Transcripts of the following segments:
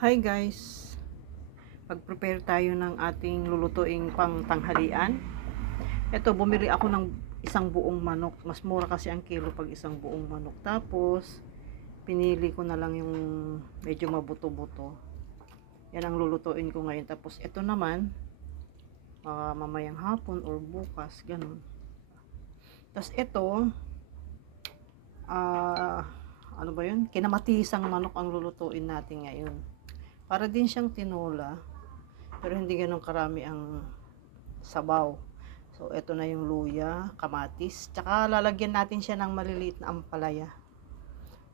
Hi guys! Mag-prepare tayo ng ating lulutuing pang tanghalian. Ito, bumili ako ng isang buong manok. Mas mura kasi ang kilo pag isang buong manok. Tapos, pinili ko na lang yung medyo mabuto-buto. Yan ang lulutuin ko ngayon. Tapos, ito naman, mamayang hapon or bukas, ganun. Tapos, ito, ano ba yun? Kinamatisang manok ang lulutuin natin ngayon. Para din siyang tinola, pero hindi ganun karami ang sabaw. So, ito na yung luya, kamatis, tsaka lalagyan natin siya ng maliliit na ampalaya.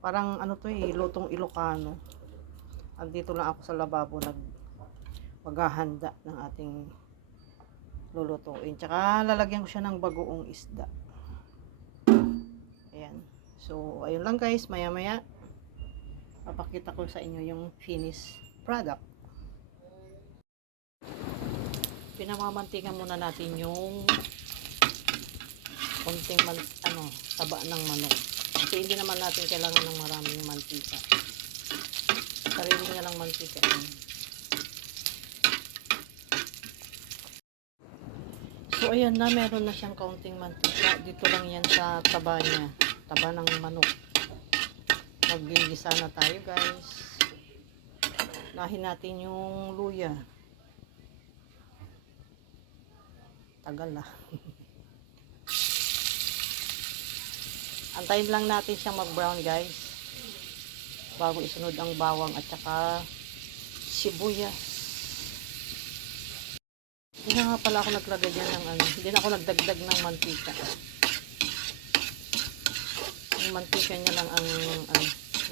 Parang ano to lutong Ilocano. Andito lang ako sa lababo maghahanda ng ating lulutuin. Tsaka lalagyan ko siya ng bagoong isda. Ayan. So, ayun lang guys, maya-maya papakita ko sa inyo yung finished product. Pinamamantikan muna natin yung konting taba ng manok. Kasi hindi naman natin kailangan ng maraming mantika. Sarili niya lang mantika. So ayan na, meron na siyang kaunting mantika. Dito lang yan sa taba niya. Taba ng manok. Maggigisa na tayo guys. Nahin natin yung luya. Tagal na. Antayin lang natin siyang mag-brown guys. Bago isunod ang bawang at saka sibuyas. Hindi na nga pala ako naglagay dyan ng hindi na ako nagdagdag ng mantika. Yung mantika niya lang ang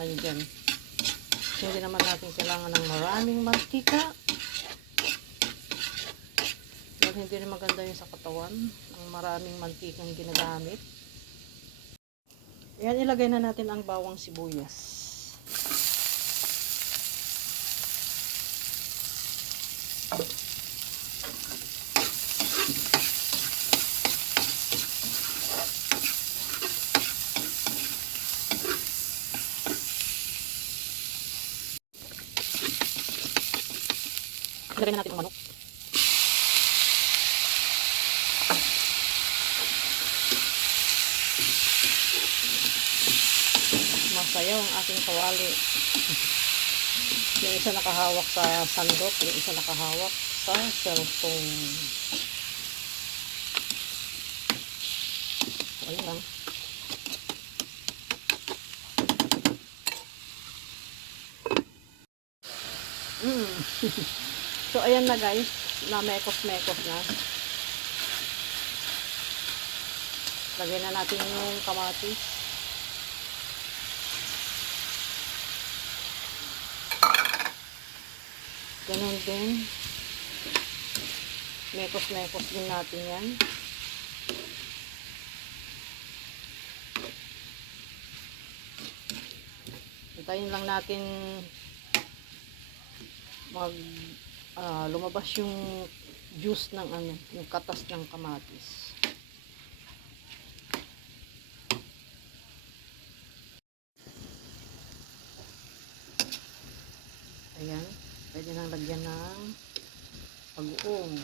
nandyan. Hindi naman natin kailangan ng maraming mantika. Dahil hindi rin maganda yun sa katawan. Ang maraming mantikang ginagamit. Ayan, ilagay na natin ang bawang sibuyas. Ilagay na natin ang manok. Masayaw ang ating kawali. Yung isa nakahawak sa sandok, yung isa nakahawak sa cellphone. Ayun lang. So ayan na guys, na mekos-mekos na. Lagyan na natin yung kamatis. Ganun din. Mekos-mekos din natin yan. Hintayin lang natin lumabas yung juice ng yung katas ng kamatis. Ayan, pwede nang lagyan ng bagoong.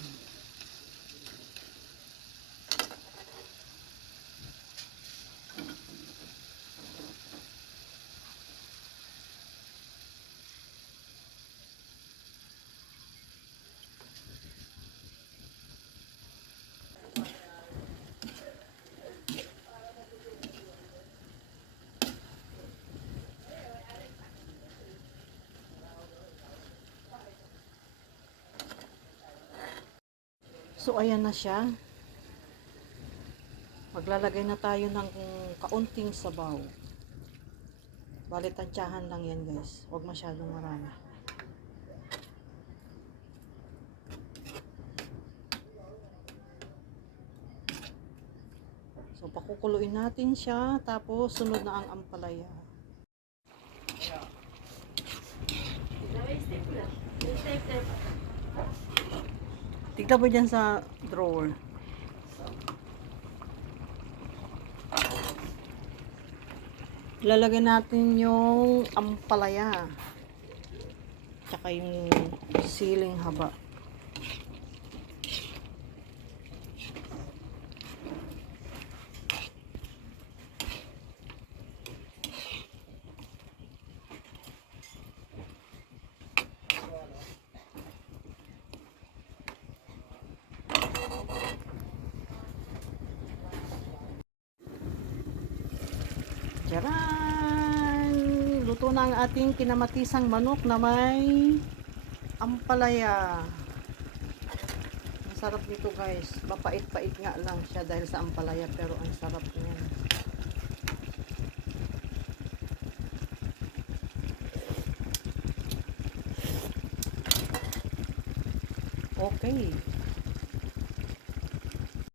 So ayan na siya. Maglalagay na tayo ng kaunting sabaw. Bali tansyahan lang yan guys. Huwag masyadong marami. So pakukuluin natin siya. Tapos sunod na ang ampalaya. Tignan mo dyan sa drawer. Ilalagay natin yung ampalaya. Tsaka yung siling haba. Tiyaran! Luto na ang ating kinamatisang manok na may ampalaya. Ang sarap nito guys. Mapait-pait nga lang siya dahil sa ampalaya pero ang sarap niya. Okay.